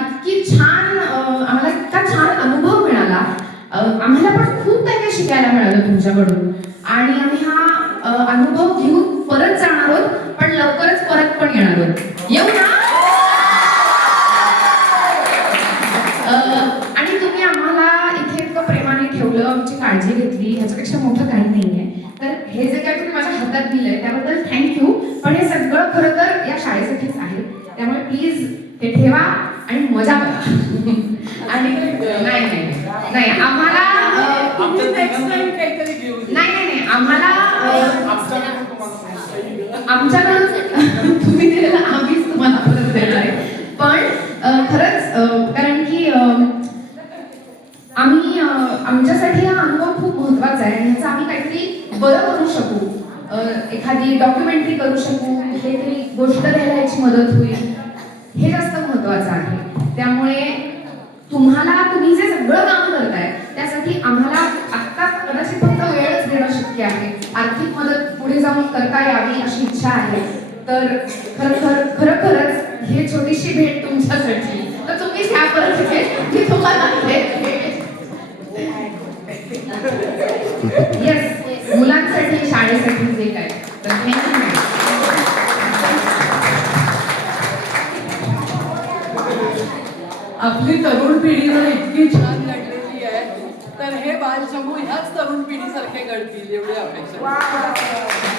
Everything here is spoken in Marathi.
इतकी छान आम्हाला इतका छान अनुभव मिळाला. आम्हाला पण खूप काही काही शिकायला मिळालं तुमच्याकडून आणि आम्ही हा अनुभव घेऊन परत जाणार आहोत, पण लवकरच परत पण येणार आहोत. येऊ ना? आणि तुम्ही आम्हाला इथे इतकं प्रेमाने ठेवलं, आमची काळजी घेतली, ह्याच्यापेक्षा मोठं काही नाहीये. तर हे जे काही तुम्ही माझ्या हातात दिलंय त्याबद्दल थँक्यू. पण हे सगळं खरं तर या शाळेसाठीच आहे. त्यामुळे प्लीज ते ठेवा आणि मजा करा. आणि नाही आम्हाला नाही आम्हाला आमच्याकडून तुम्ही दिलेलं आम्हीच तुम्हाला परत देणार आहे. पण खरंच कारण की आम्ही आमच्यासाठी हा अनुभव खूप महत्त्वाचा आहे आणि ह्याचं आम्ही काहीतरी बरं करू शकू. एखादी डॉक्युमेंटरी करू शकू, काहीतरी गोष्ट लिहायला याची मदत होईल, हे जास्त महत्त्वाचं आहे. त्यामुळे तुम्ही जे सगळं काम करताय त्यासाठी आम्हाला आत्ता कदाचित फक्त वेळच देणं शक्य आहे. आर्थिक मदत पुढे जाऊन करता यावी अशी इच्छा आहे. तर खरंच ही छोटीशी भेट तुमच्यासाठी. तर तुम्हीच ह्या परत मी तुम्हाला येस, मुलांसाठी शाळेसाठी जे काय. तर थँक्यू. आपली तरुण पिढी जर इतकी छान घडलेली आहे तर हे बालचमू ह्याच तरुण पिढीसारखे घडतील एवढी अपेक्षा.